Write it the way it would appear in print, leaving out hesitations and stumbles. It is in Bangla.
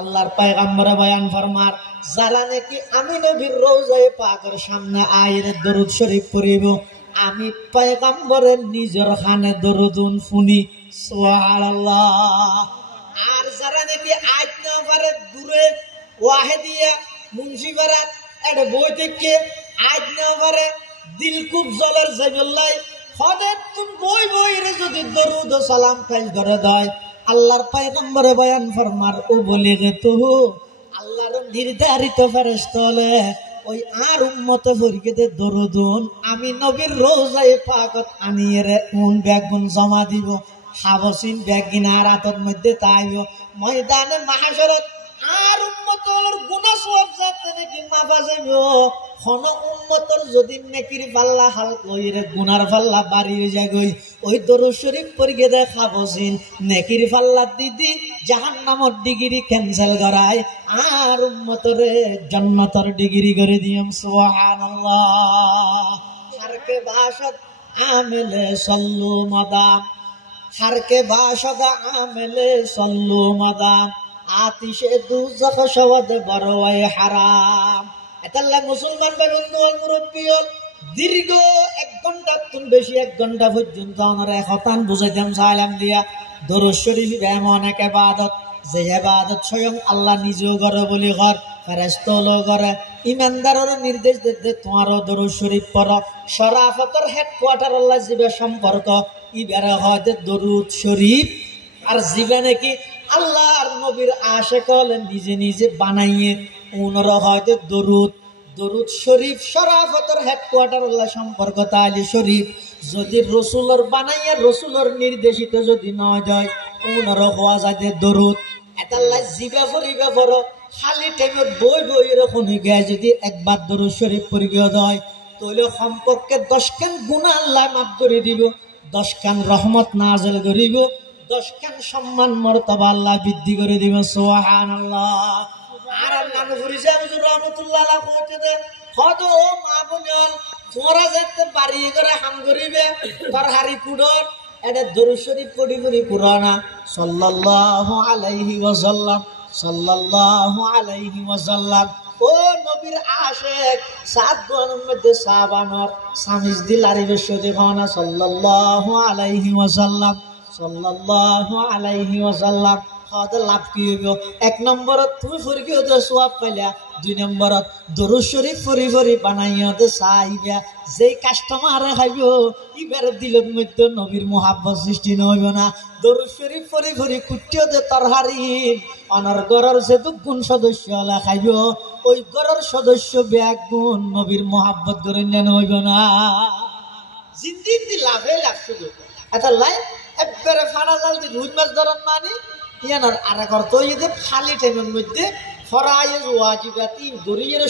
আল্লাহর পয়গম্বর বয়ান ফরমার যারা নাকি আমি নবীর রওজায়ে পাকের সামনে আইরে দরুদ শরীফ পড়িব আমি পয়গম্বরের নিজের খানে দরুদুন ফুনি সুবহানাল্লাহ। আর যারা নাকি আজ না পারে দূরে ওয়াহিদিয়া মুন্সিপাড়াত এটা বই থেকে আজ না পারে দিলকুব জলের জাবিল্লাই হঠাৎ তুমি বই বইরে যদি দরুদ ও সালাম পেশ করে দেয় আল্লাহর পয়গম্বরে বয়ান ফরমার ও বলে তো আল্লাহর নির্ধারিত ফেরেশতা হলে ওই আর উম্মতে ফরিকেতে দরুদুন আমি নবীর রওজায়ে পাকত আনিয়ে রে কোন ব্যাগুন জমা দিব হাবসিন ব্যাগিনা রাতের মধ্যে তাইব ময়দানে মাহশরত আর উম্মতর গুনাহ সওয়াব যাতে নাকি মাফা যাইব কোন উম্মতর যদি নেকির পাল্লা হালকা হইরে গুনার পাল্লা বাড়ি হয়ে যায় গই ওই দরুদ শরীফ পড়িয়ে দেখাবছিন নেকির পাল্লা দিদি জাহান্নামের ডিগ্রি ক্যান্সেল করায় আর উম্মতরে জান্নাতের ডিগ্রি করে দিয়াম সুবহানাল্লাহ। হারকে বাসাত আমেলে সল্লু মাদাম হারকে বাসাত আমেলে সল্লু মাদাম আতিশে দুজখ শওয়াদ বড়ওয়াই হারাম। এতাল্লাহ মুসলমান ভাই বন্ধু মুরব্বী দীর্ঘ 1 ঘন্টা তুন বেশি 1 ঘন্টা পর্যন্ত আমরা হতান বুঝাইতাম সালাম দিয়া দরুদ শরীফ এমন এক ইবাদত যে ইবাদত স্বয়ং আল্লাহ নিজেও করে বলি ঘর ফেরেশতাও করে ইমানদারের নির্দেশ দিতে তোমারও দরুদ শরীফ পড়ো শরাফতের হেডকোয়ার্টার আল্লাহ জিবে সম্পর্ক ইবারে হয় দরুদ শরীফ আর জিবে নাকি আল্লাহর নবীর আশিক হলেন নিজে নিজে বানাইয়ে উনরা হয়তো দরুদ দরুদ শরীফ শরাফতের হেডকোয়ার্টার আল্লাহ সম্পর্ক তাহলে শরীফ যদি রসুলের বানাইয়া রসুলের নির্দেশিত যদি না যায় উনরা হওয়া যায় দরুদ এটাল্লাহ জিবা ফরিবা পড়ো খালি টাইমে বই বইয়ের শুনি গায়ে যদি একবার দরুদ শরীফ পড়িয়া যায় তাহলে সম্পর্কে 10 খান গুনাহ আল্লাহ মাফ করে দিব 10 খান রহমত নাযিল করিব 10 খান সম্মান মর্তবা আল্লাহ বৃদ্ধি করে দিব সুবহানাল্লাহ। আর আল্লাহ নবী হুজুর রাহমাতুল্লাহ আলাইহি কইতে কত ও মা বোন তোরা যেতে বাড়ি করে হাম করিবে তরহারি কুড়র এটা দরুদ শরীফ পড়ি পড়ি পুরানা সাল্লাল্লাহু আলাইহি ওয়াসাল্লাম সাল্লাল্লাহু আলাইহি ওয়াসাল্লাম। ও নবীর আশিক 7 দোয়ানের মধ্যে সাবানর সামিজ দিল আরিবে শরীফ হনা সাল্লাল্লাহু আলাইহি ওয়াসাল্লাম সাল্লাল্লাহু আলাইহি ওয়াসাল্লাম। হয়তো লাভ কি হইব 1 নম্বরত তুমি ফরিকিও তো সওয়াব পাইলা 2 নম্বরত দরুদ শরীফ ফরি ফরি বানাইয়া দে চাইবা যেই কাস্টমারে খাইব ইবার দিলের মধ্যে নবীর মোহাব্বত সৃষ্টি হইব না দরুদ শরীফ ফরি ফরি কুটিও দে তরহারি অনর ঘরের যে দুগুণ সদস্য হলা খাইব ওই ঘরের সদস্য ব্যাগ গুণ নবীর মোহাব্বত করে নেন হইব না জিন্দিগি লাভে লাগছে এটা লাই একবারে ফাড়া জাল দি রুই মাছ ধরার মানে ইয়ানার আরেক অর্থ খালি টাইমের মধ্যে ফরাইজ ওয়াজিবাতিন দরিয়ের